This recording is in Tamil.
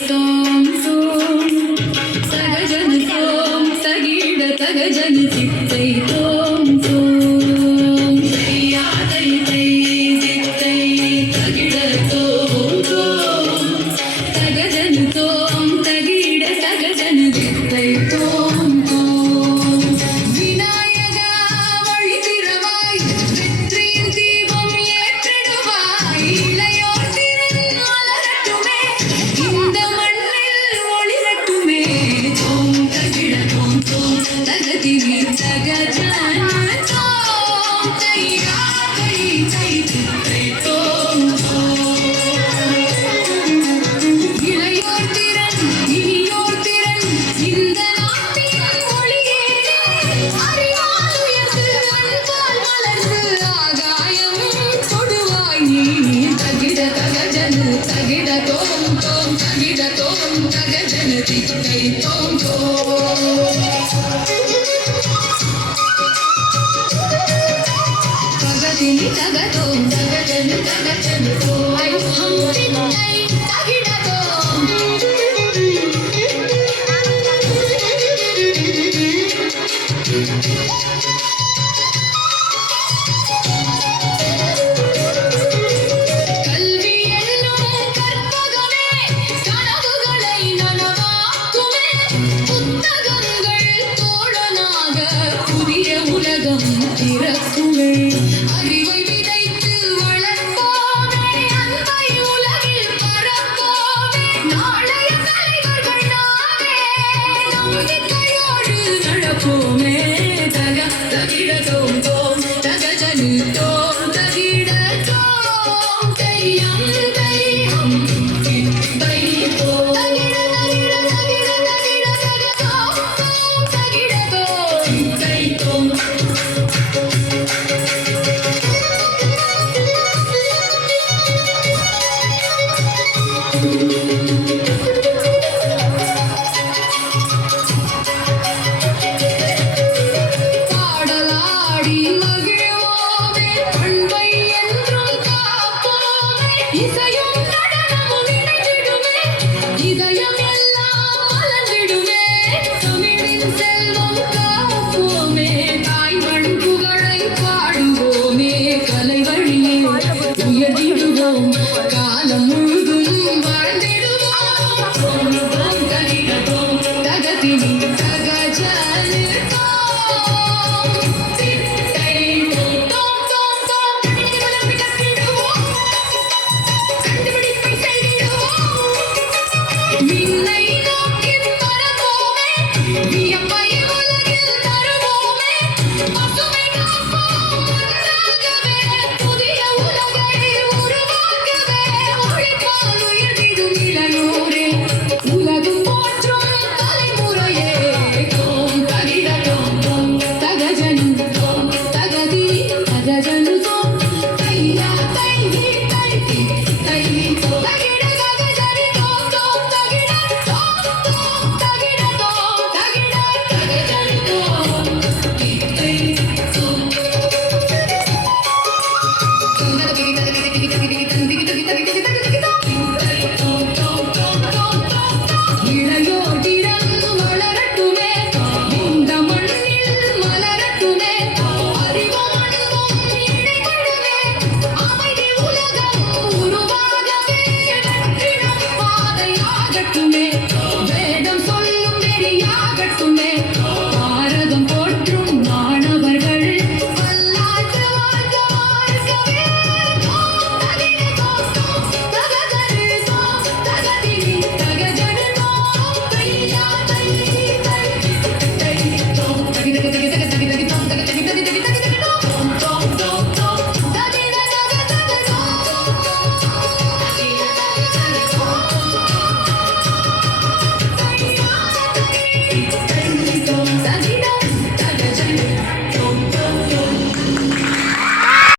தோம் தோம் தகஜன தோம் தகிட தகஜன சித்தை தோம் தோம் தையா தை தை சித்தை தகிட தோம் தோம் தகஜன தோம் தகிட தகஜன சித்தை தோம் தோம் விநாயகா வழி திறவாய் வெற்றியின் தீபம் ஏற்றிடுவாய் இளையோர் திறன் மலரட்டுமே இந்த மண்ணில் ஒளிரட்டுமே தோம் தகிட தோம் தோம் தகதிவி தகஜன தோம் தையா தை தை சித்தை தோம் தோம் இளையோர் திறன் இனியோர் திறன் இந்த நாட்டின் ஒளியேறே அறிவால் உயர்ந்து அன்பால் மலர்ந்து ஆகாயம் தொடுவாய் நீ தகிட தகஜன தகிட தோம் தோம் தகிட தோம் தகஜன சித்தை தோம் தோம்